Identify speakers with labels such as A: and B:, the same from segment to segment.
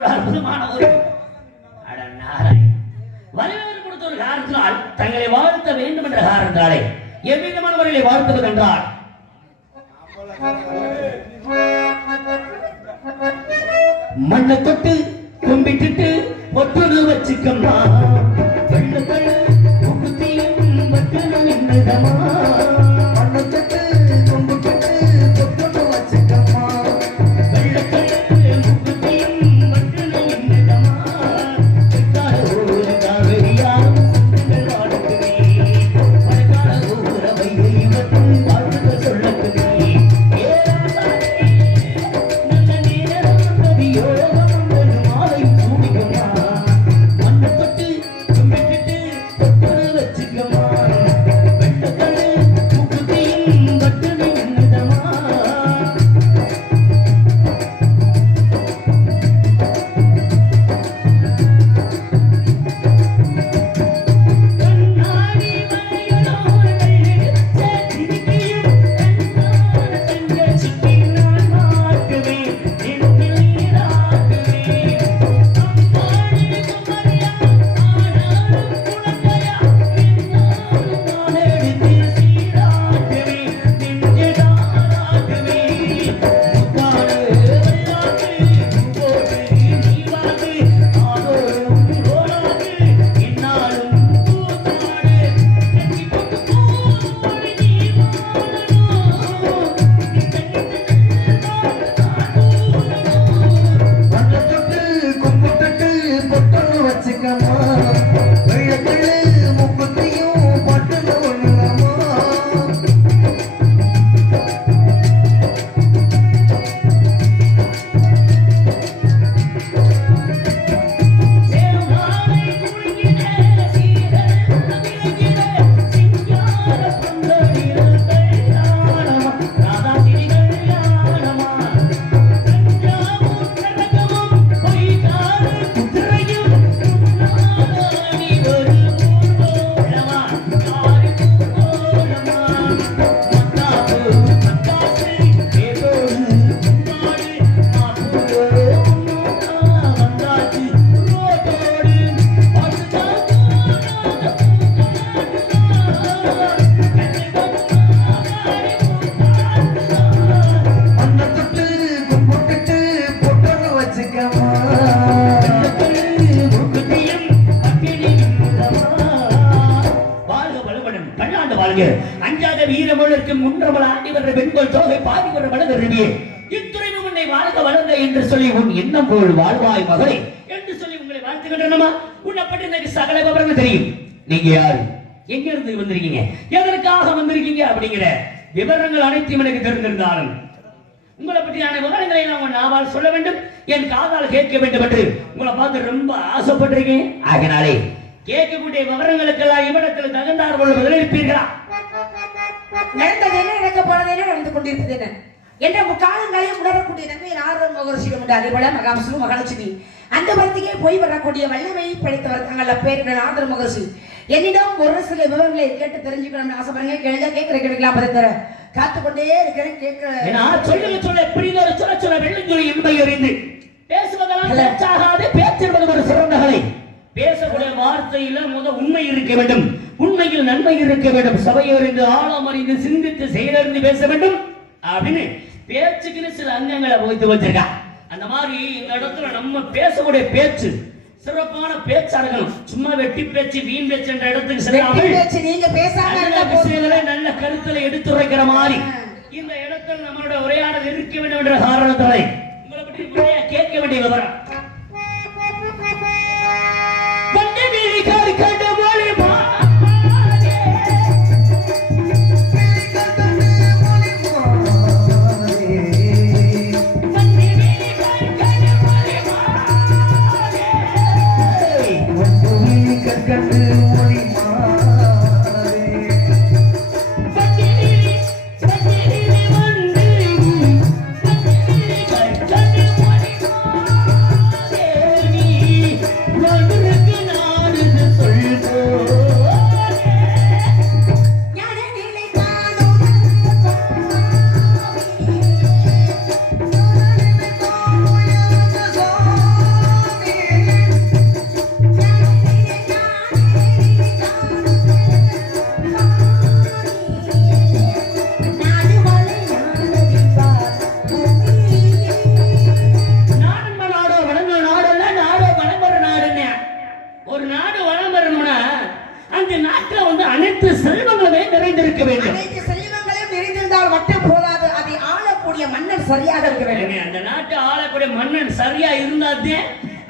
A: அற்புதமான ஒரு கொடுத்த ஒரு காரணத்தினால் தங்களை வாழ்த்த வேண்டும் என்ற காரணத்தாலே எவ்விதமானவர்களை வாழ்த்துவது என்றால் மண்ணை தொட்டு கும்பிட்டுட்டு ஒட்டுன்னு வச்சுக்கம்மா வெள்ளத்தழு உகுத்தியும் வட்டணும் என்னதமா
B: தொட்டுன்னு
A: குன்றமல பெண்கள் தோகை பாதிக்கிற வர வளர்ந்தே இத்துறைவு உன்னை வாழ்க வளர்ந்த என்று சொல்லி உன் எண்ணம் போல் வாழ்வாய் மகளே என்று சொல்லி உங்களை வாழ்த்துகின்றனமா? உன்னை பற்றி எனக்கு சகல விவரங்கள் தெரியும். நீங்க யாரு? எங்க இருந்து வந்திருக்கீங்க? எதற்காக வந்திருக்கீங்க அப்படிங்கிற விவரங்கள் அனைத்தையும் எனக்கு தெரிந்திருந்தாலும் உங்களை பற்றியான விவரங்களை நான் உன் நாவால் சொல்ல வேண்டும் என் காதால் கேட்க வேண்டும் என்று உங்களை பார்த்து ரொம்ப ஆசைப்பட்டிருக்கேன். ஆகினாலே கேட்கக்கூடிய விவரங்களுக்கெல்லாம் இவ்விடத்தில் தகுந்தார் போல பதிலளிப்பீர்களா?
C: நடந்தது என்ன நடக்க போனது என்ன நடந்து கொண்டிருப்பது என்ன என்ற முக்காலங்களையும் உணரக்கூடிய நன்மை ஆர்வம் மகரிஷியம் உண்டு. அதேபோல மகாலட்சுமி. அந்த படத்துக்கே போய் வரக்கூடிய வல்லமையை படைத்தவர் தங்கள் பேர் ஆதர மகரிஷி. என்னிடம் ஒரு சில விவரங்களை கேட்டு தெரிஞ்சுக்கணும்னு ஆசைப்படுங்க கேளுங்க கேட்கிற கேட்கலாம் பதில் தர. காத்துக்கொண்டே இருக்கிறேன் கேட்க
A: சொல்லுங்க சொல்ல பிரிதொரு சொல்ல சொல்ல வெள்ளஞ்சொலி அறிந்து பேசுவதெல்லாம். பேச்சாகாது பேச்சிருப்பது ஒரு சிறந்த கலை. பேசக்கூடிய வார்த்தையில முத உண்மை இருக்க வேண்டும். உண்மையில் நன்மை இருக்க வேண்டும். சபையை அறிந்து ஆழம் அறிந்து சிந்தித்து செயலறிந்து பேச வேண்டும். அப்படின்னு பேச்சுக்குன்னு சில அங்கங்களை வகுத்து வச்சிருக்கா. அந்த மாதிரி இந்த இடத்துல நம்ம பேசக்கூடிய பேச்சு சிறப்பான பேச்சா இருக்கணும் சும்மா வெட்டி பேச்சு வீண் பேச்சு என்ற இடத்துக்கு
C: பேச்சு நீங்க பேசாம.
A: விஷயங்களை நல்ல கருத்துல எடுத்துரைக்கிற மாதிரி இந்த இடத்தில் நம்மளோட உரையாடல் இருக்க வேண்டும் என்ற காரணத்தாலே உங்களை பற்றி கேட்க வேண்டிய விவரம். அனைத்து செல்வங்களுமே நிறைந்திருக்க வேண்டும்.
C: அனைத்து செல்வங்களையும் நிறைந்திருந்தால் மட்டும் போதாது அதை ஆளக்கூடிய மன்னர் சரியாக இருக்க வேண்டும்.
A: அந்த நாட்டு ஆளக்கூடிய மன்னன் சரியா இருந்தாதே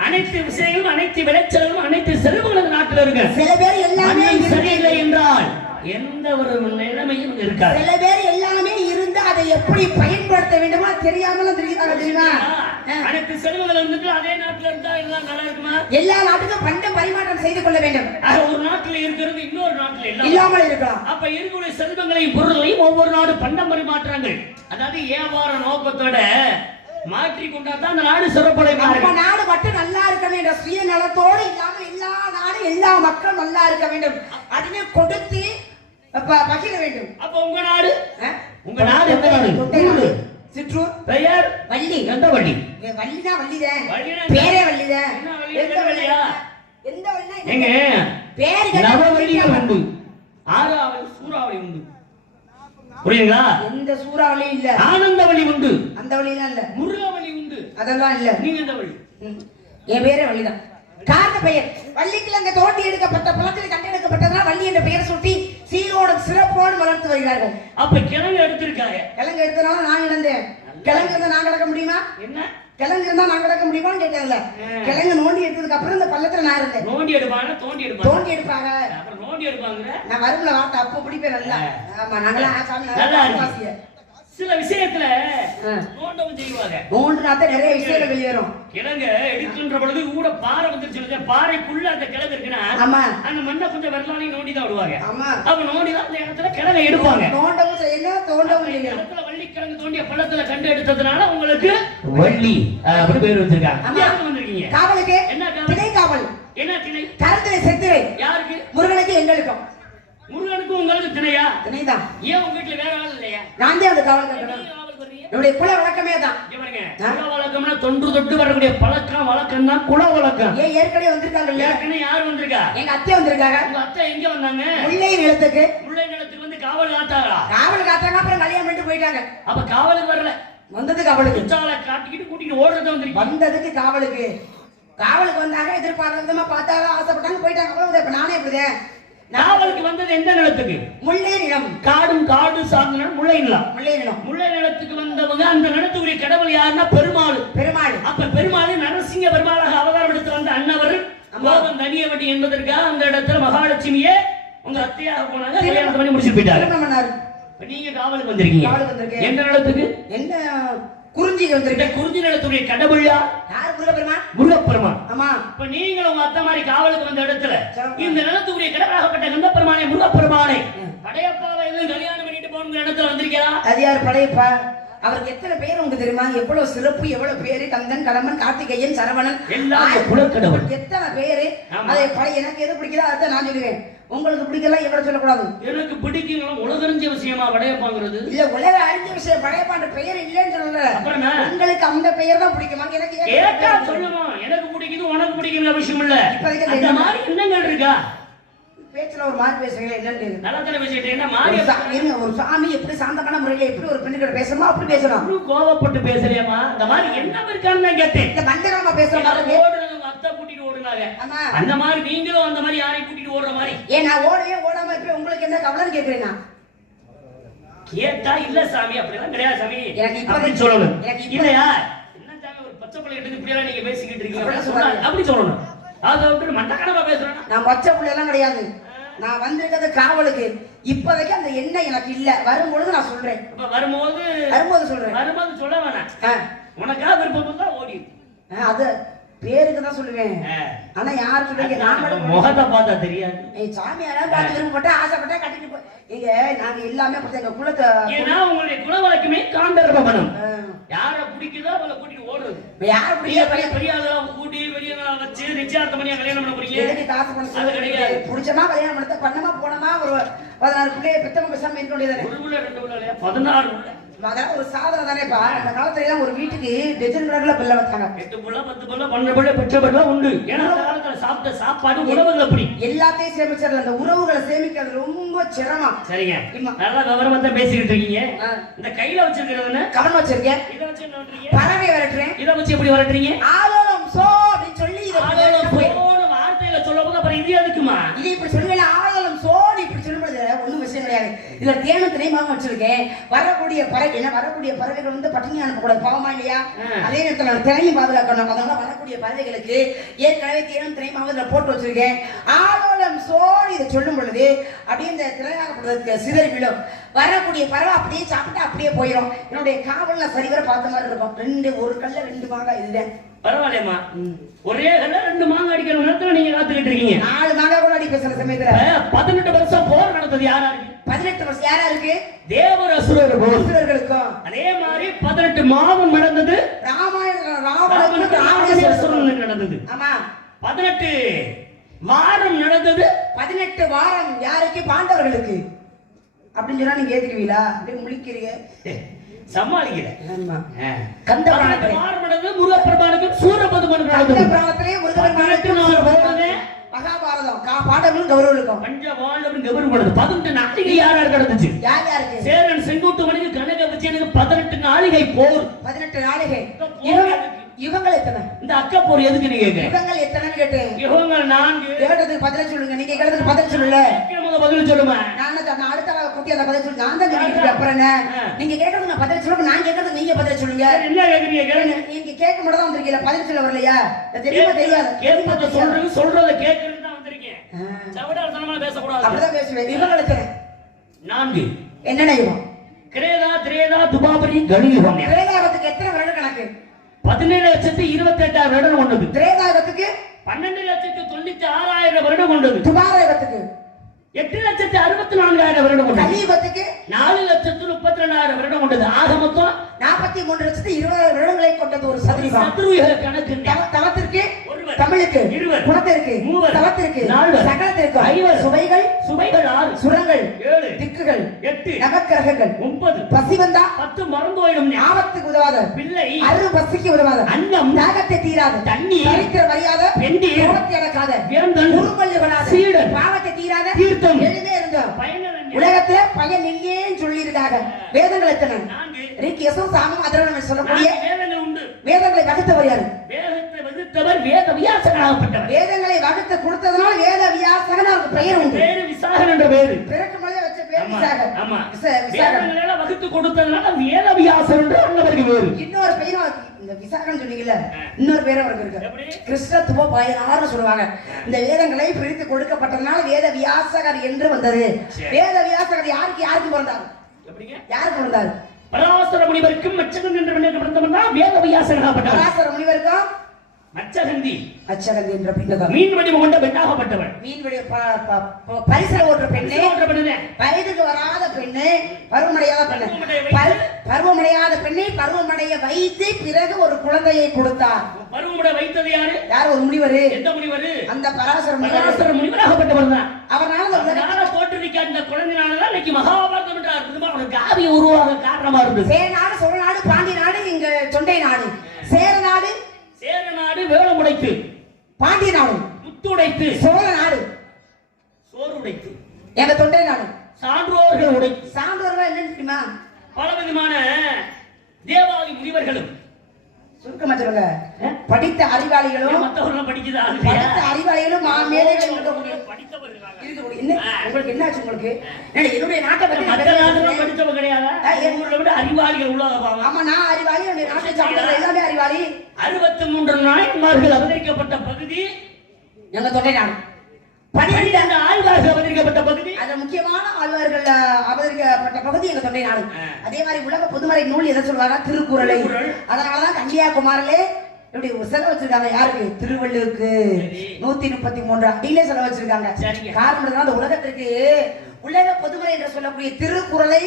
A: அனைத்து விஷயங்களும் அனைத்து விளைச்சலும் அனைத்து செல்வங்களும் நாட்டுல இருக்கு.
C: சில பேர் எல்லாமே
A: மன்னன் சரியில்லை என்றால் எந்த ஒரு நிலைமையும் இருக்காது.
C: சில பேர் எல்லாமே இருந்து அதை எப்படி பயன்படுத்த வேண்டுமோ தெரியாமலும் தெரியுதாங்க தெரியுமா.
A: அனைத்து செல்வங்கள் வந்துட்டு அதே நாட்டுல இருந்தா எல்லாம் நல்லா இருக்குமா?
C: எல்லா நாட்டுக்கும் பண்டம் பரிமாற்றம் செய்து கொள்ள வேண்டும்.
A: ஒரு நாட்டுல இருக்கிறது இன்னொரு நாட்டுல இல்லாம
C: இல்லாமல் இருக்கலாம்.
A: அப்ப இருக்கக்கூடிய செல்வங்களையும் பொருளையும் ஒவ்வொரு நாடு பண்டம் பரிமாற்றாங்கள் அதாவது வியாபார நோக்கத்தோட மாற்றி கொண்டாதான் அந்த நாடு சிறப்படைமா
C: நம்ம நாடு மட்டும் நல்லா இருக்க வேண்டும். சுயநலத்தோடு இல்லாம எல்லா நாடும் எல்லா மக்களும் நல்லா இருக்க வேண்டும். அப்படின்னு கொடுத்து பகிர வேண்டும்.
A: அப்ப உங்க நாடு? உங்க நாடு எந்த நாடு?
C: நாடு. சிற்றூர்?
A: பெயர்?
C: வள்ளி.
A: எந்த
C: ஏ, வள்ளிதான் வள்ளிதான் பேரே வள்ளிதான்
A: வள்ளி?
C: எந்த
A: வள்ளியா?
C: எந்த வள்ளினா என்ன?
A: ஏங்க
C: பேரு
A: நவவழிகள் உண்டு. ஆறாவது சூறாவளி உண்டு. புரியுங்களா
C: எந்த சூறாவளியும் இல்ல.
A: ஆனந்த வழி உண்டு?
C: அந்த வழியெல்லாம் இல்ல.
A: முருகவழி உண்டு.
C: அதெல்லாம் இல்ல.
A: நீங்க எந்த வழி.
C: என் பேரே வள்ளிதான். காரண பெயர். வள்ளிக்கிழங்கு தோண்டி எடுக்கப்பட்ட பழத்தில் கண்டெடுக்கப்பட்டதனால் வள்ளி என்ற பெயர் சுட்டி சீரோடு சிறப்போடு வளர்த்து வருகிறார்கள்.
A: அப்ப கிழங்கு எடுத்திருக்காங்க.
C: கிழங்கு எடுத்தனால நான் இழந்தேன். கிழங்கு இருந்தா நான் கிடக்க முடியுமா?
A: என்ன?
C: கிழங்கு இருந்தா நான் கிடக்க முடியுமான்னு கேட்டேன்ல
A: ஆ.
C: கிழங்கு நோண்டி எடுத்ததுக்கு அப்புறம் இந்த பள்ளத்துல நான் இருந்தேன்.
A: நோண்டி எடுப்பாங்க தோண்டி எடுப்பாங்க.
C: தோண்டி எடுப்பாங்க.
A: அப்புறம் நோண்டி எடுப்பாங்க
C: நான் வரும்ல வார்த்தை அப்போ பிடிப்பேன் நல்லா. ஆமா நாங்களாம் சாமி
A: நல்லா சில விஷயத்துல
C: ஆ.
A: நோண்டவும் செய்வாங்க.
C: நோண்டுனாத்தான் நிறைய விஷயங்கள் வெளியேறும்.
A: கிழங்க எடுக்கின்ற பொழுது கூட பாறை வந்துருச்சு பாறைக்குள்ள அந்த கிழங்கு இருக்குன்னா
C: ஆமா.
A: அந்த மண்ணை கொஞ்சம் வெள்ளலானையும் நோண்டி தான் விடுவாங்க.
C: ஆமா.
A: அப்ப நோண்டி தான் அந்த இடத்துல கிழங்க எடுப்பாங்க.
C: நோண்டவும் செய்யணும் தோண்டவும்
A: இடத்துல வள்ளிக்கிழங்கு தோண்டிய பள்ளத்துல கண்டு எடுத்ததுனால உங்களுக்கு வள்ளி. அப்படி பேர் வச்சிருக்காங்க. வந்திருக்கீங்க?
C: காவலுக்கு
A: என்ன காவல்?
C: திணை காவல்
A: என்ன திணை
C: கருத்தினை செத்துவை
A: யாருக்கு
C: முருகனுக்கு எங்களுக்கும்
A: திணையா
C: திணைதான்
A: ஏன் உங்க வீட்டுல வேற ஆள் இல்லையா?
C: நான் தான் காவல் கட்டணும்.
A: வர்றீங்க?
C: என்னுடைய குல வழக்கமே தான்?
A: குல வழக்கம்னா தொன்று தொட்டு வரக்கூடிய பழக்கம் வழக்கம் தான் குல வழக்கம்.
C: ஏன் ஏற்கனவே வந்திருக்காங்கல்ல
A: ஏற்கனவே யார் வந்திருக்கா?
C: எங்க அத்தை வந்திருக்காங்க.
A: உங்க அத்தை எங்க வந்தாங்க?
C: முல்லை நிலத்துக்கு.
A: முல்லை நிலத்துக்கு வந்து காவல் காத்தாங்களா
C: காவல் காத்தாங்க அப்புறம் கல்யாணம் பண்ணிட்டு போயிட்டாங்க.
A: அப்ப காவலுக்கு வரல.
C: வந்ததுக்கு அவளுக்கு.
A: குச்சால காட்டிக்கிட்டு கூட்டிட்டு ஓடுறது வந்திருக்கீங்க.
C: வந்ததுக்கு காவலுக்கு. காவலுக்கு வந்தாங்க எதிர்பார்த்த விதமா பார்த்தாங்க ஆசைப்பட்டாங்க போயிட்டாங்க. அப்புறம் இப்ப நானே இப்படிதான். நான்
A: காவலுக்கு வந்தது எந்த நிலத்துக்கு?
C: முல்லை நிலம்.
A: காடும் காடு சார்ந்த நிலம் முல்லை நிலம்.
C: முல்லை நிலம்.
A: முல்லை நிலத்துக்கு வந்தவங்க அந்த நிலத்துக்குரிய கடவுள் யாருன்னா பெருமாள்.
C: பெருமாள்.
A: அப்ப பெருமாள் நரசிங்க பெருமாளாக அவதாரம் எடுத்து வந்த அன்னவர் கோபம் தனியவட்டி என்பதற்காக அந்த இடத்துல மகாலட்சுமியே உங்க அத்தையாக போனாங்க கல்யாணம் பண்ணி முடிச்சுட்டு போயிட்டாங்க நீங்க காவலுக்கு வந்திருக்கீங்க. எந்த நிலத்துக்கு?
C: என்ன குறிஞ்சி
A: இந்த
C: வந்திருக்கேன்
A: குறிஞ்சி நிலத்துடைய கடவுள் யார்?
C: முருகப்பெருமான்?
A: முருகப்பெருமான்.
C: ஆமா.
A: இப்ப நீங்களும் உங்க அத்தை மாதிரி காவலுக்கு வந்த இடத்துல. இந்த நிலத்துக்குரிய கடவுளாகப்பட்ட கந்தப்பெருமானே முருகப்பெருமானே படையப்பாவை எதுவும் கல்யாணம் பண்ணிட்டு போகணுங்கிற இடத்துல வந்திருக்கீங்களா
C: அது யார் படையப்பா? அவருக்கு எத்தனை பேர் உங்களுக்கு தெரியுமா? எவ்வளவு சிறப்பு எவ்வளவு பேரு? கந்தன் கடம்பன் கார்த்திகேயன் சரவணன்.
A: எல்லாம்
C: எத்தனை பேரு. அதை எனக்கு எது பிடிக்குதோ அதை நான் சொல்லுவேன். உங்களுக்கு பிடிக்கல எவ்வளவு சொல்லக்கூடாது.
A: எனக்கு பிடிக்கும் உலகறிஞ்ச விஷயமா படையப்பாங்கிறது
C: இல்ல உலக அறிஞ்ச விஷயம் படையப்பான்ற பெயர் இல்லைன்னு சொல்லல? உங்களுக்கு அந்த பெயர் தான் பிடிக்குமா. எனக்கு
A: கேட்டா சொல்லுமா? எனக்கு பிடிக்குது உனக்கு பிடிக்குங்கிற விஷயம் இல்ல.
C: என்ன?
A: மாதிரி எண்ணங்கள் இருக்கா?
C: பேச்சுல ஒரு மாதிரி பேசுறீங்க என்னன்னு.
A: நல்லா தானே பேசிட்டு என்ன
C: சா- இருங்க, ஒரு சாமி எப்படி சாந்தமான முறையில எப்படி ஒரு பெண்ணுகிட்ட பேசணுமோ அப்படி பேசணும்.
A: கோவப்பட்டு பேசுறியம்மா இந்த மாதிரி என்ன இருக்கான்னு நான் கேட்டேன்.
C: இந்த மந்திரமா பேசுற மாதிரி ஆமா.
A: அந்த மாதிரி நீங்களும் அந்த மாதிரி யாரையும் கூட்டிட்டு ஓடுற மாதிரி.
C: ஏன் நான் ஓடவே ஓடாம இருப்பேன் உங்களுக்கு என்ன கவலைன்னு கேக்குறேன்
A: கேட்டா இல்ல சாமி அப்படிலாம் கிடையாது சாமி.
C: எனக்கு இப்ப-
A: சொல்லணும். இல்லையா? என்ன சாமி ஒரு பச்சை பிள்ளை எடுத்து இப்படி எல்லாம் நீங்க பேசிக்கிட்டு இருக்கீங்க. அப்படி சொல்லணும். அதை விட்டு மண்டக்கணமா பேசுறேன்னா?
C: நான் பச்சை புள்ள எல்லாம் கிடையாது நான் வந்திருக்கிறது காவலுக்கு. இப்போதைக்கு அந்த எண்ணெய் எனக்கு இல்ல. வரும்பொழுது நான் சொல்றேன்.
A: வரும்போது
C: வரும்போது சொல்றேன்.
A: வரும்போது சொல்ல வேணாம். உனக்கா விருப்பம் தான் ஓடி.
C: அது பேருக்கு தான் சொல்லுவேன். ஆனா யார் சொல்லுவீங்க? நான்
A: முகத்தை பார்த்தா தெரியாது.
C: ஏய், சாமியாரா பார்த்து விருப்பப்பட்டா ஆசைப்பட்டா கட்டிட்டு போ இங்க நாங்க எல்லாமே அப்படிதான் எங்க குலத்தை
A: ஏன்னா உங்களுடைய குலவழக்கமே காண்டர்ப மனம்
C: ஆ,
A: யார பிடிக்குதோ அவளை கூட்டிட்டு ஓடுறது.
C: இப்ப யார் பிடிக்க
A: பெரிய பெரிய ஆளா கூட்டி பெரிய வச்சு நிச்சயார்த்தம் பண்ணி கல்யாணம் பண்ண போறீங்க?
C: எதுக்கு காசு பண்ண
A: அது கிடையாது.
C: பிடிச்சமா கல்யாணம் பண்ண பண்ணமா போனமா ஒரு பதினாறு பிள்ளைய பெத்தவங்க பேசாம இருக்க வேண்டியதானே
A: ஒரு ரெண்டு? பதினாறு உள்ள
C: அதெல்லாம் ஒரு சாதனை தானேப்பா அந்த காலத்துல எல்லாம் ஒரு வீட்டுக்கு டஜன் கணக்குல பிள்ளை வைத்தாங்க.
A: எட்டு புள்ள பத்து புள்ள பன்னெண்டு புள்ள பெற்ற புள்ள உண்டு. ஏன்னா அந்த காலத்துல சாப்பிட்ட சாப்பாடு உணவுகள் அப்படி.
C: எல்லாத்தையும் சேமிச்சிடல அந்த உறவுகளை சேமிக்கிறது ரொம்ப சிரமம்.
A: சரிங்க. நல்லா விவரமா தான் பேசிக்கிட்டு இருக்கீங்க. இந்த கையில வச்சிருக்கிறது என்ன?
C: கவனம் வச்சிருக்கேன்.
A: இதை வச்சு
C: பறவை விரட்டுறேன்.
A: இதை வச்சு எப்படி வரட்டுறீங்க?
C: ஆலோலம் சோ அப்படின்னு சொல்லி இதை
A: அப்புறம் இது
C: இப்படி சொல்லுவேன் ஆலோலம் சோன்னு இப்படி சொல்லும்போது இதுல தேனும் திணைமாவும் வச்சிருக்கேன். வரக்கூடிய பறவை என்ன வரக்கூடிய பறவைகள் வந்து பட்டினி அனுப்பக்கூடாது. பாவமா இல்லையா. அதே நேரத்துல திரையும் பாதுகாக்கணும். அதனால வரக்கூடிய பறவைகளுக்கு ஏற்கனவே தேனும் திணைமாவும் இதுல போட்டு வச்சிருக்கேன். ஆலோலம் சோறு இதை சொல்லும் பொழுது அப்படியே இந்த திரையாகப்படுறதுக்கு சிதறி விழும். வரக்கூடிய பறவை அப்படியே சாப்பிட்டு அப்படியே போயிடும் என்னுடைய காவல்ல சரிவர பார்த்த மாதிரி இருக்கும். ரெண்டு ஒரு கல்ல ரெண்டு மாங்காய் இதுதான்.
A: பரவாயில்லையம்மா ஒரே கல்ல ரெண்டு மாங்காய் அடிக்கிற நேரத்துல நீங்க காத்துக்கிட்டு இருக்கீங்க.
C: நாலு மாங்காய் கூட அடி பேசுற சமயத்துல.
A: பதினெட்டு வருஷம் போர் நடந்தது யாரா
C: பதினெட்டு வருஷம் யாரா இருக்கு
A: தேவர் அசுரர் போர்
C: அசுரர்களுக்கும்.
A: அதே மாதிரி பதினெட்டு மாதம் நடந்தது.
C: ராமாயணம்
A: ராவணனுக்கு ராவணேஸ்வரனுக்கு நடந்தது.
C: ஆமா.
A: பதினெட்டு வாரம் நடந்தது.
C: பதினெட்டு வாரம் யாருக்கு? பாண்டவர்களுக்கு. அப்படின்னு சொன்னா நீங்க ஏத்துக்குவீங்களா? அப்படியே முழிக்கிறீங்க.
A: சமாளிக்கல.
C: கந்த
A: நடந்தது முருகப்பெருமானுக்கும் சூரபதுமனுக்கு
C: கந்த
A: நடந்தது
C: பிராணத்திலே
A: பதினெட்டு நாள் போனது
C: மகாபாரதம். கா பாண்டவர்களும் கௌரவர்களுக்கும்.
A: பஞ்ச பாண்டவன் கபரு படுது பதினெட்டு நாளிகை யார் யார் நடந்துச்சு?
C: யார் யாருக்கு?
A: சேரன் செங்குட்டு மணிக்கு கனக விஜயனுக்கு பதினெட்டு நாளிகை போர்.
C: பதினெட்டு நாளிகை. யுக- யுகங்கள் எத்தனை?
A: இந்த அக்க போர் எதுக்கு நீங்க கேட்க.
C: யுகங்கள் எத்தனைன்னு கேட்டேன்
A: யுகங்கள் நான்கு.
C: கேட்டதுக்கு பதில் சொல்லுங்க. நீங்க கேட்டதுக்கு பதில் சொல்லல
A: பதில் சொல்லுமா
C: கூட்டி அந்த பதில் சொல்லு. நான் தான் இருக்கேன். அப்புறம் நீங்க கேட்கறது நான் பதில் சொல்லுங்க நான் கேட்கறது நீங்க பதில் சொல்லுங்க.
A: என்ன கேக்குறீங்க
C: நீங்க கேட்க மட்டும் தான் வந்திருக்கீங்க பதில் சொல்ல வரலையா? தெரியுமா தெரியாது.
A: கேட்பத சொல்றது சொல்றத கேட்கறதுக்கு தான் வந்திருக்கேன்.
C: ஆ,
A: சவடாசனமா பேசக்கூடாது.
C: அப்படிதான் பேசுவேன். எத்தனை
A: நான்கு.
C: என்னென்ன யுகம்
A: கிரேதா திரேதா துபாபரி கணியுகம்
C: திரேதாகத்துக்கு எத்தனை கணக்கு?
A: பதினேழு லட்சத்தி இருபத்தி எட்டாயிரம் வருடம் கொண்டது.
C: திரேதாகத்துக்கு
A: பன்னெண்டு லட்சத்தி தொண்ணூத்தி ஆறாயிரம் வருடம் கொண்டது.
C: துபாரகத்துக்கு
A: எட்டு லட்சத்தி அறுபத்தி நான்காயிரம் வருடம் கொண்டது நாலு லட்சத்தி முப்பத்தி ரெண்டாயிரம் வருடம் கொண்டது ஆக மொத்தம்
C: நாற்பத்தி மூன்று லட்சத்தி இருபதாயிரம் வருடங்களை கொண்டது ஒரு சதுரிகம்
A: சத்ருயுக கணக்கு
C: தவத்திற்கு
A: ஒருவர்.
C: தமிழுக்கு
A: இருவர்.
C: குணத்திற்கு
A: மூவர்.
C: தவத்திற்கு
A: நால்வர்.
C: சகலத்திற்கு
A: ஐவர்.
C: சுவைகள்
A: சுவைகள் ஆறு
C: சுரங்கள்
A: ஏழு
C: திக்குகள்
A: எட்டு
C: நவக்கிரகங்கள்
A: ஒன்பது
C: பசி வந்தா
A: பத்து மறந்து போயிடும் ஞாபகம்.
C: ஆபத்துக்கு உதவாத
A: பிள்ளை
C: அரு பசிக்கு உதவாத
A: அன்னம்
C: தாகத்தை தீராத
A: தண்ணீர்
C: சரித்திர வரியாத
A: பெண்டீர்
C: கோபத்தை அடக்காத வராத
A: சீடன்
C: பாவத்தை தீராத
A: தீர்த்தம்
C: எழுதே இருந்தோம்
A: பயனரன்
C: உலகத்துல பையன் இல்லேன்னு சொல்லி இருக்காங்க வேதங்கள் எத்தனை ரிக்கியசும் சாமம் அதரவன் சொல்லக்கூடிய
A: வேதங்கள்
C: வகுத்தவர் யாரு?
A: வகுத்தவர் வேத வியாசகனாகப்பட்டவர்.
C: வேதங்களை வகுத்து கொடுத்ததுனால வேத வியாசகன் அவருக்கு பெயர் உண்டு.
A: பேரு விசாகன் என்ற பேரு
C: பிறக்கும்
A: வகுத்து கொடுத்ததுனால வேத வியாசர் என்று அண்ணவருக்கு பேரு
C: இன்னொரு பெயரும் அவருக்கு- இந்த விசாகன் சொன்னீங்கல்ல இன்னொரு பேரும் அவருக்கு இருக்கு.
A: எப்படி?
C: கிருஷ்ணத்துவ பயனார்னு சொல்லுவாங்க. இந்த வேதங்களை பிரித்து கொடுக்கப்பட்டதுனால வேத வியாசகர் என்று வந்தது. வேத வியாசகர் யாருக்கு யாருக்கு பிறந்தார்? யாருக்கு பிறந்தார்?
A: பராசர முனிவருக்கும் மச்சகன் என்ற பெண்ணுக்கு பிறந்தவன் தான் வேத வியாசகனாகப்பட்டவர்
C: பராசர முனிவருக்கும்
A: மச்சகந்தி
C: அச்சகந்தி என்ற பின்னதான்
A: மீன் வடிவம் கொண்ட பெண்ணாகப்பட்டவள்.
C: ப- ப- பரிசல ஓட்டுற பெண்ணு.
A: என்ற பெண்ணுதான்.
C: வயதுக்கு வராத பெண்ணு. பருவமடையாத பெண்ணு. பருவமடையாத பெண்ணை பருவமடைய வைத்து பிறகு ஒரு குழந்தையை கொடுத்தார்.
A: பருவமுட வைத்தது யாரு?
C: யார்? ஒரு முனிவரு.
A: எந்த முனிவரு?
C: அந்த பராசர
A: பராசர முனிவராகப்பட்டவர் தான். அதனால தோற்றுவிக்க அந்த குழந்தைனாலதான் இன்னைக்கு மகாபாரதம் என்ற அற்புதமா ஒரு காவிய உருவாக காரணமா இருந்தது.
C: சேர நாடு சோழ நாடு பாண்டி நாடு இங்க தொண்டை நாடு. சேர நாடு
A: சேர நாடு வேளமுடைத்து
C: பாண்டிய நாடு
A: முத்துடைத்து
C: சோழ நாடு
A: சோறு உடைத்து
C: எங்க தொண்டை நாடு.
A: சான்றோர்கள் உடைத்து.
C: சான்றோர்கள் என்னன்னு தெரியுமா?
A: பல விதமான தேவாதி முனிவர்களும்
C: சுருக்கமா சொல்லுங்க. படித்த அறிவாளிகளும்
A: மற்றவர்கள் படிக்குதா
C: படித்த அறிவாளிகளும் மா- மேதைகளும் இருக்கக்கூடிய என்ன? உங்களுக்கு என்ன ஆச்சு உங்களுக்கு என்னுடைய நாட்டை பத்தி
A: மற்ற நாட்டுல. படித்தவங்க கிடையாதா?
C: என்
A: ஊர்ல விட அறிவாளிகள் உள்ளதாக
C: ஆமா நான் அறிவாளி. என்னுடைய நாட்டை எல்லாமே அறிவாளி.
A: அறுபத்தி மூன்று நாயன்மார்கள் அவதரிக்கப்பட்ட பகுதி
C: எங்க தொண்டை நாடு படித்த
A: பன்னிரண்டு ஆழ்வார்கள் அவதரிக்கப்பட்ட பகுதி.
C: அதுல முக்கியமான ஆழ்வார்கள் அவதரிக்கப்பட்ட பகுதி எங்க தொண்டை நாடு. அதே மாதிரி உலக பொதுமறை நூல் எதை சொல்வாங்க திருக்குறளை. அதனாலதான் கன்னியாகுமாரிலே இப்படி செலவு வச்சிருக்காங்க. யாருக்கு? திருவள்ளுவருக்கு.
A: சரி.
C: நூத்தி முப்பத்தி மூன்று அடியிலே செலவு வச்சிருக்காங்க. காரணம் அந்த உலகத்திற்கு உலக பொதுமறை என்று சொல்லக்கூடிய திருக்குறளை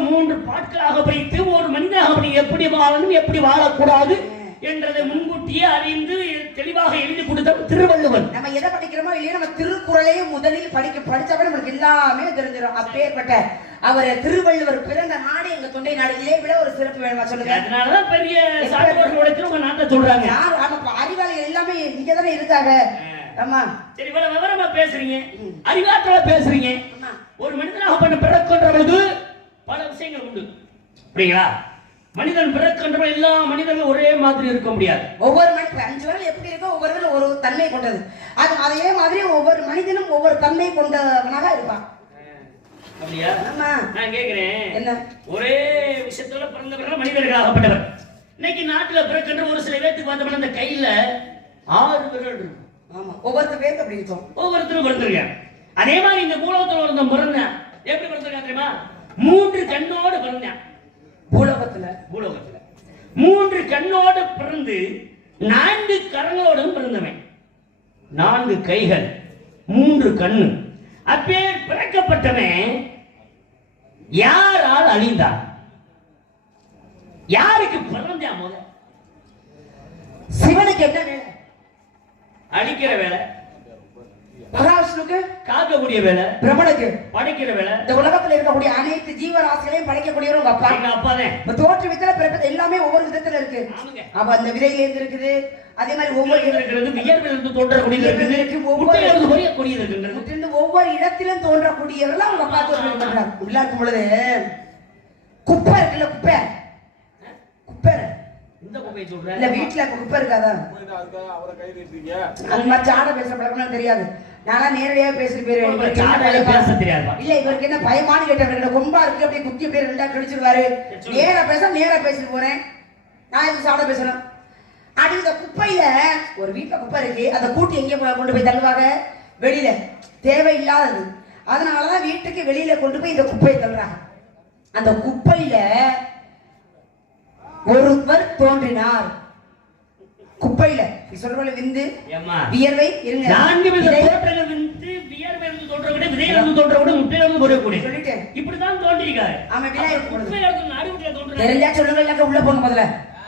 A: மூன்று பாட்களாக பிரித்து ஒரு மனிதன் அப்படி எப்படி வாழணும் எப்படி வாழக்கூடாது? என்றதை முன்கூட்டியே அறிந்து தெளிவாக எழுதி கொடுத்த திருவள்ளுவன்.
C: நம்ம எதை படிக்கிறோமோ இல்லையோ நம்ம திருக்குறளையும் முதலில் படிக்க படிச்சப்ப நம்மளுக்கு எல்லாமே தெரிஞ்சிடும் அப்பேற்பட்ட அவர் திருவள்ளுவர் பிறந்த நாடு எங்க தொண்டை நாடு இதை விட ஒரு சிறப்பு வேணுமா சொல்லுங்க?
A: அதனாலதான் பெரிய சான்றோர்கள் உடைத்து உங்க நாட்டை சொல்றாங்க.
C: யார்? ஆமா அறிவாளிகள் எல்லாமே இங்கதானே இருக்காங்க. ஆமா.
A: சரி இவ்வளவு விவரமா பேசுறீங்க. அறிவாற்றல பேசுறீங்க. ஒரு மனிதனாக பண்ண பிறக்கின்ற பொழுது பல விஷயங்கள் உண்டு. புரியுங்களா மனிதன் பிறக்கின்ற பொழுது எல்லா மனிதர்களும் ஒரே மாதிரி இருக்க முடியாது.
C: ஒவ்வொரு மனித அஞ்சு விரல் எப்படி இருக்கோ ஒவ்வொரு விரல் ஒரு தன்மை கொண்டது. அது அதே மாதிரி ஒவ்வொரு மனிதனும் ஒவ்வொரு தன்மை கொண்டவனாக இருப்பான்.
A: அப்படியா? நான் கேக்குறேன்.
C: என்ன?
A: ஒரே விஷயத்துல பிறந்தவர்கள் மனிதர்களாகப்பட்டவர் இன்னைக்கு நாட்டுல பிறக்கின்ற ஒரு சில பேத்துக்கு வந்தவன அந்த கையில ஆறு விரல் இருக்கும்
C: ஆமா. ஒவ்வொருத்த பேருக்கு அப்படி இருக்கும்.
A: ஒவ்வொருத்தரும் பிறந்திருக்கான் அதே மாதிரி இந்த மூலத்துல ஒருத்தன் பிறந்தான். எப்படி பிறந்திருக்கான் தெரியுமா? மூன்று கண்ணோடு பிறந்தான்.
C: பூலோகத்துல
A: பூலோகத்துல. மூன்று கண்ணோடு பிறந்து நான்கு கரங்களோடும் பிறந்தவன். நான்கு கைகள் மூன்று கண்ணு. அப்பேர் பிறக்கப்பட்டவன் யாரால் அழிந்தான்? யாருக்கு பிறந்தான் முத
C: சிவனுக்கு என்ன வேலை?
A: அழிக்கிற வேலை.
C: மகாவிஷ்ணுக்கு
A: காக்கக்கூடிய வேலை
C: பிரம்மனுக்கு
A: படைக்கிற வேலை.
C: இந்த உலகத்துல இருக்கக்கூடிய அனைத்து ஜீவராசிகளையும் படைக்கக்கூடியவர் உங்க அப்பா.
A: எங்க அப்பா தான்
C: தோற்றுவித்தல பிறப்பது எல்லாமே ஒவ்வொரு விதத்துல இருக்கு. அப்ப அந்த விதையில இருந்து இருக்குது அதே மாதிரி ஒவ்வொரு
A: இருக்கிறது வியர்விலிருந்து தோன்றக்கூடியது இருக்குது. முட்டையிலிருந்து பொரியக்கூடியது
C: முற்றிருந்து ஒவ்வொரு இடத்திலும் தோன்றக்கூடியவரெல்லாம் அவங்க பார்த்து ஒரு பண்றாங்க உள்ள இருக்கும் பொழுது குப்பை இருக்குல்ல குப்பை. குப்பை இல்ல
A: சொல்றேன்
C: வீட்டுல குப்பை இருக்காதா? அந்த மாதிரி ஜாட பேசுற பழக்கம்லாம் தெரியாது. நான் நேரடியா பேசிட்டு போயிருவேன்?
A: பேச தெரியாதுப்பா.
C: இல்ல இவருக்கு என்ன பயமானு கேட்டேன். கொம்பா இருக்கு அப்படியே குத்தி அப்படியே ரெண்டா கடிச்சிருவாரு. நேரா பேச நேரா பேசிட்டு போறேன். நான் இதுக்கு சாப்பிட பேசணும்? அது இந்த குப்பையில ஒரு வீட்டுல குப்பை இருக்கு. அந்த கூட்டி எங்கே போய் கொண்டு போய் தள்ளுவாங்க? வெளியில. தேவையில்லாதது. அதனாலதான் வீட்டுக்கு வெளியில கொண்டு போய் இந்த குப்பையை தள்ளுறாங்க. அந்த குப்பையில ஒருவர் தோன்றினார். குப்பையில. சொல்ற விந்து வியர்வை இருங்க.
A: நான்கு வித தோற்றங்கள் வந்து வியர்விலிருந்து தோன்றக்கூடிய விதையிலிருந்து தோன்றக்கூடிய முட்டையிலிருந்து பொரியக்கூடிய
C: சொல்லிட்டேன்.
A: இப்படித்தான் தோன்றிருக்காரு
C: ஆமா விநாயகர் போடுது
A: குப்பையிலிருந்து நடுவுல தோன்றுறாரு
C: தெரிஞ்சா சொல்லுங்க இல்லைங்க உள்ள போங்க முதல்ல.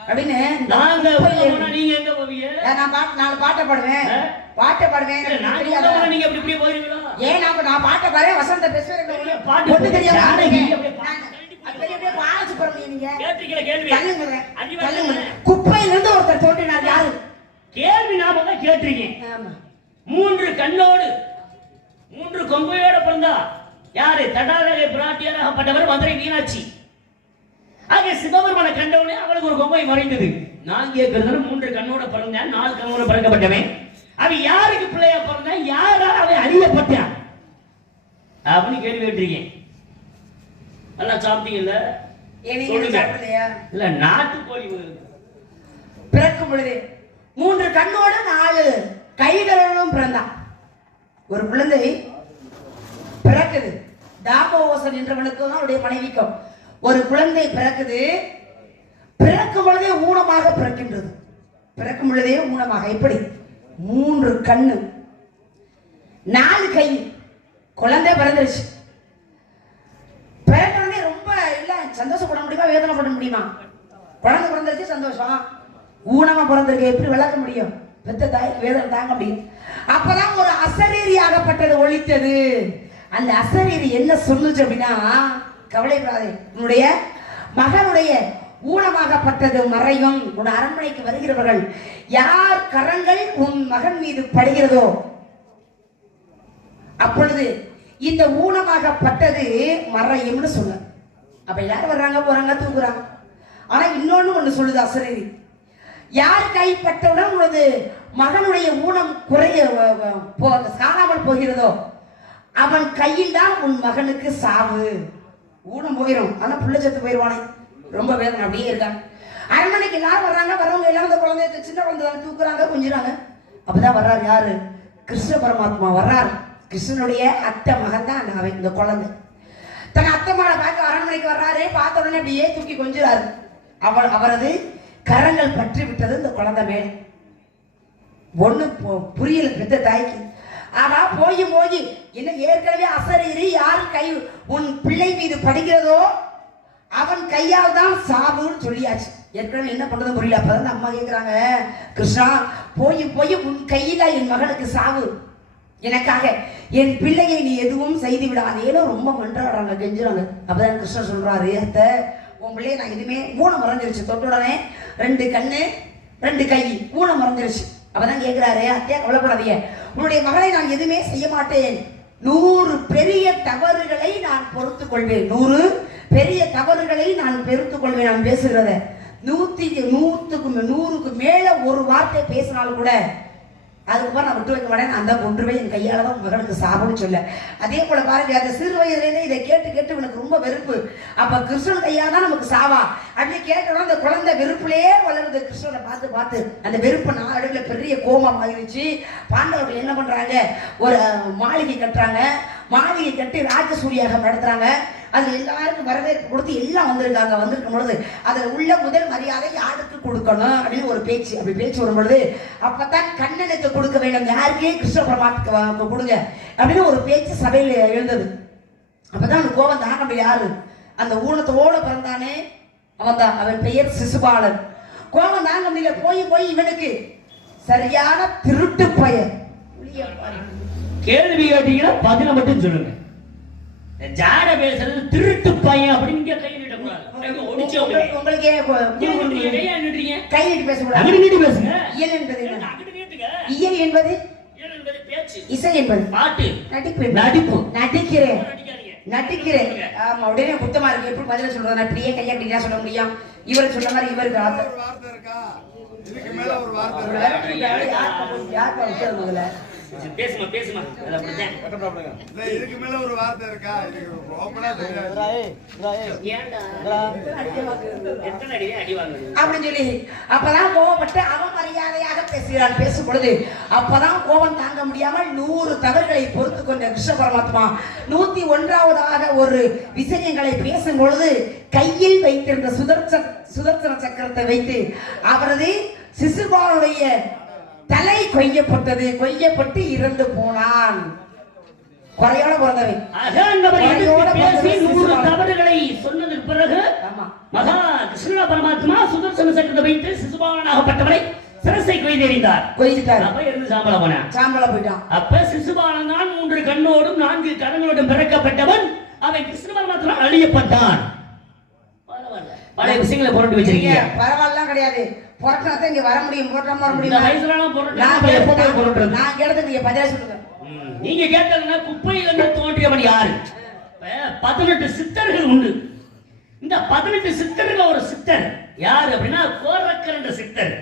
C: அப்படின்னு
A: நாங்க
C: குப்பையில-
A: நீங்க எங்க போவீங்க?
C: நான் பாட்டு நாலு பாட்டை பாடுவேன்? பாட்டை பாடுவேன்.
A: நாங்க
C: தெரியாதா?
A: அப்படி இப்படியே போயிருவீங்களா?
C: ஏன் நான் நான் பாட்டை பாரு வசந்த பேசுறேன்
A: பாட்டு
C: ஒண்ணு குப்பையில இருந்து ஒருத்தர் தோன்றினார் யாரு?
A: கேள்வி நாம தான் கேட்டிருக்கேன்
C: ஆமா.
A: மூன்று கண்ணோடு மூன்று கொங்கையோட பிறந்தா யாரு? தடாதகை பிராட்டியராகப்பட்டவர் மதுரை மீனாட்சி. ஆக சிவபெருமனை கண்டவுடனே அவளுக்கு ஒரு கொங்கை மறைந்தது. நான் கேட்கிறது மூன்று கண்ணோட பிறந்தேன் நாலு கண்ணோட பிறக்கப்பட்டவன். அவன் யாருக்கு பிள்ளையா பிறந்தான்? யாரால் அவன் அழியப்பட்டான்? அப்படின்னு கேள்வி கேட்டிருக்கேன் நல்லா சாப்பிட்டீங்கல்ல? சொல்லுங்க. இல்ல நாட்டுக்கோழி
C: பிறக்கும் பொழுது மூன்று கண்ணோடு நாலு கைகளும் பிறந்தான். ஒரு குழந்தை பிறக்குது. தாபோசன் என்றவனுக்கும் அவருடைய மனைவிக்கும். ஒரு குழந்தை பிறக்குது. பிறக்கும் பொழுதே ஊனமாக பிறக்கின்றது. பிறக்கும் பொழுதே ஊனமாக. எப்படி? மூன்று கண்ணு. நாலு கை. குழந்தை பிறந்துருச்சு பிறந்தவனே ரொம்ப இல்ல சந்தோஷப்பட முடியுமா? வேதனைப்பட முடியுமா? குழந்தை பிறந்துருச்சு சந்தோஷம். ஊனமா பிறந்திருக்கு எப்படி விளக்க முடியும்? பெத்த தாய்க்கு வேதனை தாங்க முடியும். அப்பதான் ஒரு அசரீரி ஆகப்பட்டது ஒழித்தது. அந்த அசரீரி என்ன சொல்லுச்சு அப்படின்னா கவலைப்படாதே. உன்னுடைய மகனுடைய ஊனமாகப்பட்டது மறையும். உன் அரண்மனைக்கு வருகிறவர்கள் யார் கரங்கள் உன் மகன் மீது படுகிறதோ அப்பொழுது இந்த ஊனமாகப்பட்டது மறையும்னு சொன்ன அப்ப எல்லாரும் வர்றாங்க? போறாங்க தூக்குறாங்க ஆனா இன்னொன்னு ஒண்ணு சொல்லுது அசரீரி. யார் கைப்பட்டவுடன் உனது மகனுடைய ஊனம் குறைய காணாமல் போகிறதோ அவன் கையில் தான் உன் மகனுக்கு சாவு. ஊனம் போயிடும் ஆனா புள்ள செத்து போயிடுவானே ரொம்ப வேதனை. அப்படியே இருக்காங்க. அரண்மனைக்கு எல்லாரும் வர்றாங்க. வரவங்க எல்லாம் அந்த குழந்தைய சின்ன குழந்தை தூக்குறாங்க கொஞ்சிறாங்க அப்பதான் வர்றாரு யாரு? கிருஷ்ண பரமாத்மா வர்றாரு. கிருஷ்ணனுடைய அத்தை மகன் தான் அவன் இந்த குழந்தை. தன் அத்தை பார்க்க அரண்மனைக்கு வர்றாரு. பார்த்த உடனே அப்படியே தூக்கி கொஞ்சிறாரு. அவள் அவரது கரங்கள் பற்றி விட்டது இந்த குழந்தை மேல். ஒன்று பு- புரியல பெத்த தாய்க்கு. ஆனா போய் போய் என்ன ஏற்கனவே அசரீரி யார் கை உன் பிள்ளை மீது படுகிறதோ அவன் கையால் தான் சாவுன்னு சொல்லியாச்சு. ஏற்கனவே என்ன பண்றது புரியல. அப்பதான் அம்மா கேட்குறாங்க கிருஷ்ணா போய் போய் உன் கையில என் மகனுக்கு சாவு. எனக்காக என் பிள்ளையை நீ எதுவும் செய்து விடாதேன்னு ரொம்ப மன்றாடுறாங்க கெஞ்சுறாங்க. அப்பதான் கிருஷ்ணன் சொல்றாரு அத்த உன் பிள்ளைய நான் எதுவுமே ஊனம் மறைஞ்சிருச்சு தொட்ட உடனே ரெண்டு கண்ணு ரெண்டு கை ஊனம் மறைஞ்சிருச்சு அப்பதான் கேட்கிறாரு அத்தையா கவலைப்படாதீங்க. உன்னுடைய மகளை நான் எதுவுமே செய்ய மாட்டேன். நூறு பெரிய தவறுகளை நான் பொறுத்துக் கொள்வேன் நூறு பெரிய தவறுகளை நான் பெருத்துக் கொள்வேன் நான் பேசுகிறத நூத்தி நூத்துக்கு நூறுக்கு மேல ஒரு வார்த்தை பேசினாலும் கூட அதுக்கப்புறம் நான் விட்டு வைக்க மாட்டேன். அந்த கொன்றுவே என் கையால் தான் மகனுக்கு சாபம்னு சொல்ல. அதே போல பாருங்க அந்த சிறு வயதுலேருந்தே இதை கேட்டு கேட்டு இவனுக்கு ரொம்ப வெறுப்பு. அப்ப கிருஷ்ணன் கையால் தான் நமக்கு சாவா அப்படி கேட்டோம்னா அந்த குழந்தை வெறுப்புலேயே வளருது. கிருஷ்ணனை பார்த்து பார்த்து அந்த வெறுப்பு அடுவில் பெரிய கோபம் ஆகிருச்சு பாண்டவர்கள் என்ன பண்றாங்க? ஒரு மாளிகை கட்டுறாங்க. மாளிகை கட்டி ராஜசூரியாக நடத்துறாங்க. அது எல்லாருக்கும் வரவேற்பு கொடுத்து எல்லாம் வந்திருக்காங்க. வந்திருக்கும் பொழுது அதில் உள்ள முதல் மரியாதை யாருக்கு கொடுக்கணும் அப்படின்னு ஒரு பேச்சு. அப்படி பேச்சு வரும் பொழுது அப்பதான் கண்ணனுக்கு கொடுக்க வேண்டும். யாருக்கே கிருஷ்ண பரமாத்மாவுக்கு கொடுங்க அப்படின்னு ஒரு பேச்சு சபையில் எழுந்தது. அப்பதான் அந்த கோவம் தாங்க யாரு? அந்த ஊனத்தோடு பிறந்தானே அவன் தான். அவன் பெயர் சிசுபாலன். கோபம் தாங்க முடியல. போய் போய் இவனுக்கு சரியான திருட்டு பயன்
A: கேள்வி கேட்டீங்கன்னா பதில மட்டும் சொல்லுங்க. ஜாட பேசுறது திருட்டு பையன் அப்படின்னு இங்க கை நீட்டக்கூடாது கையை ஒடிச்சு
C: உங்களுக்கு- கொ- நீட்டி பேசக்கூடாது.
A: நீட்டி பேசுங்க.
C: இயல் என்பது என்ன?
A: அங்கிட்டு நீட்டுங்க.
C: இயல் என்பது?
A: இயல் என்பது பேச்சு.
C: இசை என்பது?
A: பாட்டு.
C: நடிப்பு.
A: நடிப்பு.
C: நடிக்கிறேன். ஆமா உடனே குத்தமா இருக்கு. எப்படி பதில சொல்றது நான் இப்படியே கையா சொல்ல முடியும்? இவர் சொன்ன மாதிரி இவருக்கு
D: வார்த்தை இருக்கா? இதுக்கு மேல ஒரு வார்த்தை இருக்கா?
C: முதல்ல
A: பேசுமா
D: இதுக்கு மேல ஒரு வார்த்தை இருக்கா?
C: அப்படின்னு சொல்லி அப்பதான் கோவப்பட்டு அவமரியாதையாக பேசுகிறான் பேசும் பொழுது அப்பதான் கோபம் தாங்க முடியாமல் நூறு தவறுகளை பொறுத்து கொண்ட கிருஷ்ண பரமாத்மா நூத்தி ஒன்றாவதாக ஒரு விஷயங்களை பேசும் பொழுது கையில் வைத்திருந்த சுதர்ச சுதர்சன சக்கரத்தை வைத்து அவரது சிசுபாலுடைய தலை கொய்யப்பட்டது கொய்யப்பட்டு இறந்து போனான். குறையோட பிறந்தவன்.
A: நூறு. தவறுகளை சொன்னதற்கு பிறகு மகா கிருஷ்ண பரமாத்மா சுதர்சன சக்கரத்தை வைத்து சிசுபாலனாகப்பட்டவரை சிரசை கொய்தெறிந்தார்
C: கொய்துட்டாரு.
A: அப்ப இருந்து சாம்பல போனான்.
C: சாம்பல போயிட்டான்.
A: அப்ப சிசுபாலன் தான் மூன்று கண்ணோடும் நான்கு கரங்களோடும் பிறக்கப்பட்டவன். அவன் கிருஷ்ண பரமாத்மா அழியப்பட்டான். பரவாயில்ல. பழைய விஷயங்களை புரண்டு வச்சிருக்கீங்க.
C: பரவாயில்லாம் கிடையாது. புரட்டினா இங்க வர முடியும் புரட்டாம வர
A: இந்த
C: முடியும்?
A: வயசுலலாம் புரட்டு
C: நான்
A: நம்ம எப்பவுமே புரட்டுறது
C: கேட்டது- நான் கேட்டதுக்கு நீங்க பதிலா சொல்லுங்க.
A: நீங்க கேட்டதுன்னா குப்பையில இருந்து தோன்றியவன் யாரு? பதினெட்டு சித்தர்கள் உண்டு. இந்த பதினெட்டு சித்தர்கள் ஒரு சித்தர். யாரு அப்படின்னா கோரக்கர் என்ற சித்தர்.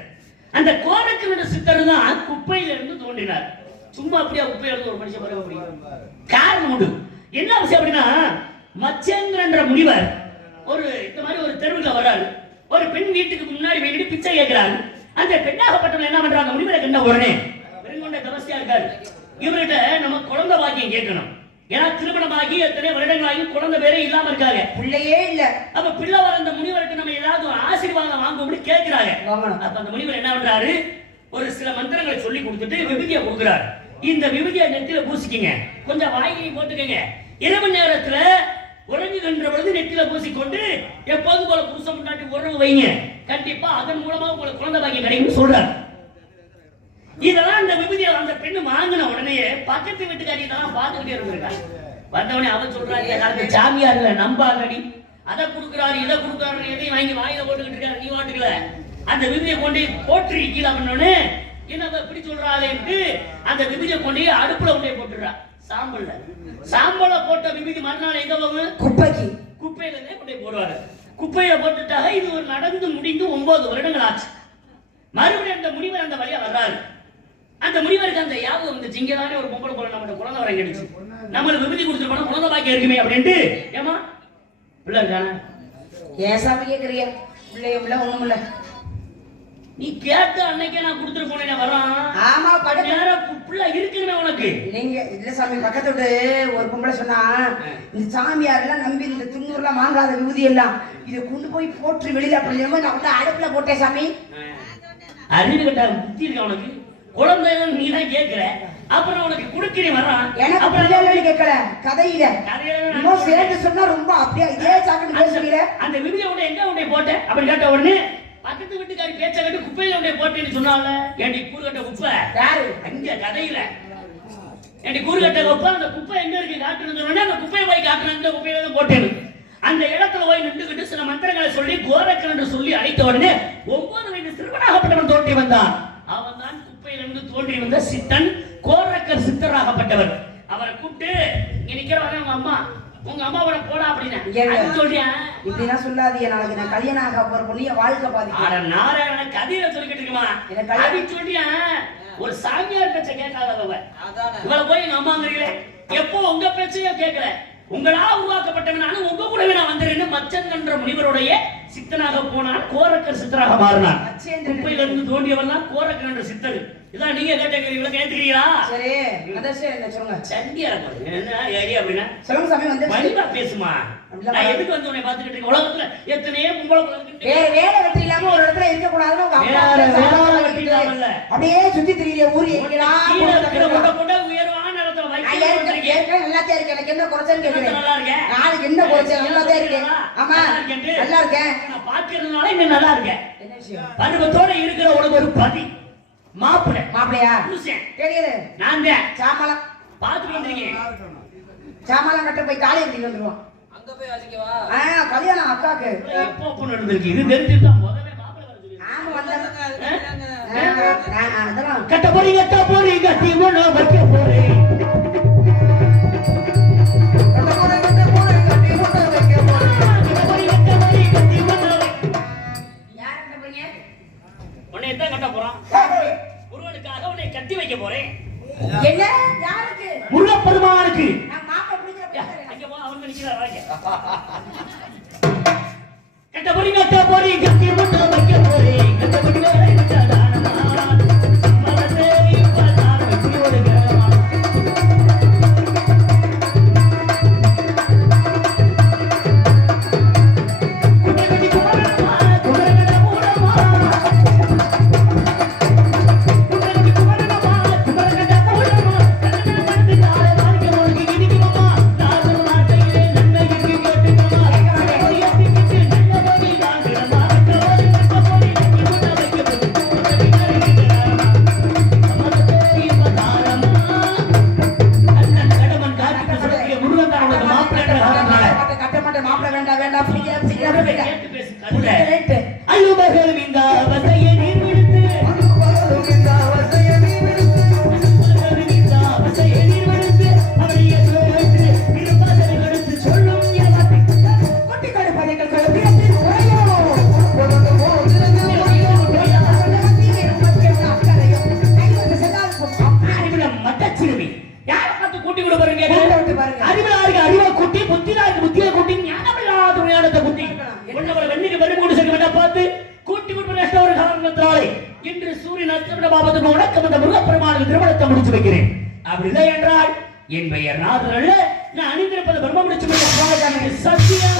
A: அந்த கோரக்கர் என்ற சித்தர் தான் குப்பையில இருந்து தோன்றினார். சும்மா அப்படியே குப்பையில இருந்து ஒரு மனுஷன் பிறக்க முடியும் காரணம் உண்டு. என்ன விஷயம் அப்படின்னா மச்சேந்திரன் என்ற முனிவர் ஒரு இந்த மாதிரி ஒரு தெருவுல வராரு ஒரு பெண் வீட்டுக்கு முன்னாடி போயிட்டு பிச்சை கேட்கிறாரு அந்த பெண்ணாகப்பட்டவங்க என்ன பண்றாங்க முனிவரை கண்ட உடனே பெருங்கொண்ட தபஸ்தியா இருக்காரு. இவர்கிட்ட நம்ம குழந்தை பாக்கியம் கேட்கணும். ஏன்னா திருமணமாகி எத்தனை வருடங்களாகி குழந்தை பேரே இல்லாம இருக்காங்க.
C: பிள்ளையே இல்ல.
A: அப்ப பிள்ளை வர அந்த முனிவர்கிட்ட நம்ம ஏதாவது ஒரு ஆசீர்வாதம் வாங்குவோம்னு கேட்கிறாங்க. அப்ப அந்த முனிவர் என்ன பண்றாரு? ஒரு சில மந்திரங்களை சொல்லி கொடுத்துட்டு விபூதியை கொடுக்குறாரு. இந்த விபூதியை நெத்தியில பூசிக்கிங்க. கொஞ்சம் வாயிலையும் போட்டுக்கங்க. இரவு நேரத்துல உறங்குகின்ற பொழுது நெத்தியில பூசிக்கொண்டு எப்போதும் போல புருஷம் முன்னாடி உறவு வைங்க. கண்டிப்பா அதன் மூலமா உங்களுக்கு குழந்தை பாக்கியம் கிடைக்கும் சொல்றாரு. இதெல்லாம் அந்த விபூதியை அந்த பெண்ணு வாங்கின உடனே பக்கத்து வீட்டுக்காரி இதெல்லாம் பார்த்துக்கிட்டே இருந்திருக்காங்க. வந்தவனே அவன் சொல்றாரு சொல்றாங்க அந்த சாமியார்ல நம்பாதடி. அதை கொடுக்குறாரு இதை கொடுக்குறாரு எதையும் வாங்கி வாயில போட்டுக்கிட்டு இருக்காரு நீ வாட்டுக்கல. அந்த விபதியை கொண்டு போட்டு கீழே பண்ணோன்னு என்ன இப்படி சொல்றாளேன்ட்டு அந்த விபதியை கொண்டு அடுப்புல உள்ளே போய் சாம்பல்ல. சாம்பல போட்ட விபூதி மறுநாள் எங்க போகும்?
C: குப்பைக்கு.
A: குப்பையில கொண்டு போடுவாரு. குப்பையில போட்டுட்டாக இது ஒரு நடந்து முடிந்து ஒன்பது வருடங்கள் ஆச்சு. மறுபடியும் அந்த முனிவர் அந்த வழியா வர்றாரு. அந்த முனிவருக்கு அந்த யாபகம் வந்து இங்கதானே ஒரு பொம்பளை போல நம்ம குழந்தை வரம் கிடைச்சு நம்மளுக்கு விபதி கொடுத்துருக்கோம் குழந்தை பாக்கியம் இருக்குமே அப்படின்ட்டு ஏமா பிள்ளை இருக்கானே?
C: ஏன் சாமி கேக்குறீங்க? பிள்ளையும் இல்ல ஒண்ணும் இல்ல.
A: நீ கேட்ட அன்னைக்கே நான் கொடுத்துட்டு போனேன் வரான்
C: ஆமா
A: நேரம் பிள்ளை இருக்குமே உனக்கு.
C: நீங்க இல்ல சாமி பக்கத்து வீட்டு ஒரு பொம்பளை சொன்னா இந்த சாமியார் எல்லாம் நம்பி இந்த துண்ணூர்லாம் வாங்காத விபூதி எல்லாம் இதை கொண்டு போய் போட்டு வெளியில அப்படி நான் வந்து அடுப்புல போட்டேன் சாமி.
A: அறிவு கட்ட புத்தி இருக்கா உனக்கு? குழந்தை நீ தான் கேட்கிற அப்புறம் உனக்கு கொடுக்கிறேன் வரான்.
C: எனக்கு
A: அப்புறம்
C: கேட்கல. கதையில. இன்னும் சொன்னா ரொம்ப அப்படியே இதே சாக்குன்னு பேசுறீங்க.
A: அந்த விதியை உடைய எங்க உடைய போட்ட அப்படி கேட்ட உடனே பக்கத்து வீட்டுக்காரி பேச்ச கட்டு குப்பையில உடைய போட்டேன்னு சொன்னால. கூறுகட்ட குப்பை.
C: யாரு?
A: அங்க கதையில. ஏண்டி கூறுகட்ட குப்பை? அந்த குப்பை எங்க இருக்கு? காட்டுன்னு சொன்னோடனே அந்த குப்பையை போய் காட்டுறேன் அந்த குப்பையில தான் போட்டேன் அந்த இடத்துல போய் நின்றுகிட்டு சில மந்திரங்களை சொல்லி கோரக்கர் என்று சொல்லி அழைத்த உடனே ஒவ்வொரு வயது சிறுவனாகப்பட்டவன் தோன்றி வந்தான். அவன் தான் குப்பையிலிருந்து தோன்றி வந்த சித்தன் கோரக்கர் சித்தராகப்பட்டவர். அவரை கூப்பிட்டு இங்க நிக்கிறவங்க அவங்க அம்மா உங்க அம்மாவோட போடா அப்படின்னு. சொல்றியா?
C: இப்படிலாம் சொல்லாதீங்க. நாளைக்கு நான் கல்யாணம் ஆக போற பொண்ணிய வாழ்க்கை
A: அட நாராயண கதையில சொல்லிக்கிட்டு இருக்குமா?
C: எனக்கு கல்யாணம்
A: அது சொல்றியா? ஒரு சாமியார் பேச்ச கேட்காதவ. இவளை போய் எங்க அம்மாங்கிறீங்களே? எப்போ உங்க பேச்சையும் கேட்கல. உங்களா உருவாக்கப்பட்டவன் நானும் உங்க கூடவே நான் வந்துறேன்னு மச்சன் என்ற முனிவருடைய சித்தனாக போனான் கோரக்கர் சித்தராக
C: மச்சேந்திரன்.
A: குப்பையில இருந்து தோண்டியவெல்லாம் கோரக்கர் என்ற சித்தர் இதான் நீங்க கேட்டீங்களா கேட்டுக்கிறீங்களா?
C: சரி சொல்லுங்க.
A: சண்டியா இருக்கும் என்ன ஐடியா அப்படின்னா?
C: சொல்லுங்க சாமி வந்து
A: வலிவா பேசுமா? நான் எதுக்கு வந்து உன்னை பார்த்துக்கிட்டு இருக்கேன்? உலகத்துல எத்தனையோ குழந்தைகிட்ட
C: வேற வேலை வெற்றி இல்லாம ஒரு இடத்துல இருக்க கூடாதுன்னு. அப்படியே சுத்தி திரியல ஊர் எங்கடா
A: கீழே இருக்கிற கொண்ட கொண்ட உயர்வான இடத்துல வந்திருக்கேன்.
C: நல்லா தான் எனக்கு என்ன குறைச்சல் கேக்குறேன். நாளைக்கு என்ன குறைச்சல்? நல்லா தான் இருக்கேன். ஆமா
A: நல்லா
C: இருக்கேன்
A: நான் பார்க்கறதுனால இன்னும் நல்லா இருக்கேன்.
C: என்ன விஷயம்?
A: பருவத்தோட இருக்கிற உனக்கு ஒரு பதி. மாப்பிள்ளை.
C: மாப்பிளையா. தெரியுது
A: நான் தான்.
C: சாமலம்
A: வந்திருக்கேன்.
C: சாமலம் கட்ட போய் தாலி கட்டி வந்துருவோம்.
E: அங்க போய் வச்சுக்கவா
C: ஆ கல்யாணம் அக்காக்கு.
A: எப்போ பொண்ணு நடந்திருக்கு இது தெரிஞ்சிருந்தா முதல்ல மாப்பிள்ளை வர சொல்லி
C: ஆமா வந்தாங்க
A: ஆ?
C: ஆ, ஆ, அதெல்லாம்
A: கட்ட போறீங்க கட்ட போறீங்க வைக்க போறேன். ஒருவனுக்காக உன்னை கட்டி வைக்க போறேன்.
C: என்ன? யாருக்கு?
A: முருகப்பெருமானுக்கு.
C: நான் மாப்பிள்ளை பிடிக்கிற.
A: அங்க போ, அவன் நினைக்கிறான், வாங்க. கட்ட போறீங்க, கட்ட போறீங்க, கட்டி மட்டும் வைக்க. கட்ட போறீங்க,
C: பிடிக்கிறேன்
A: முருகப்பெருமானுக்கு முடிச்சு வைக்கிறேன். அப்படி இல்லை என்றால் என் பெயர் நாதர் அல்ல. நான் அணிந்திருப்பது பிரம்ம முடிச்சு சத்தியம்.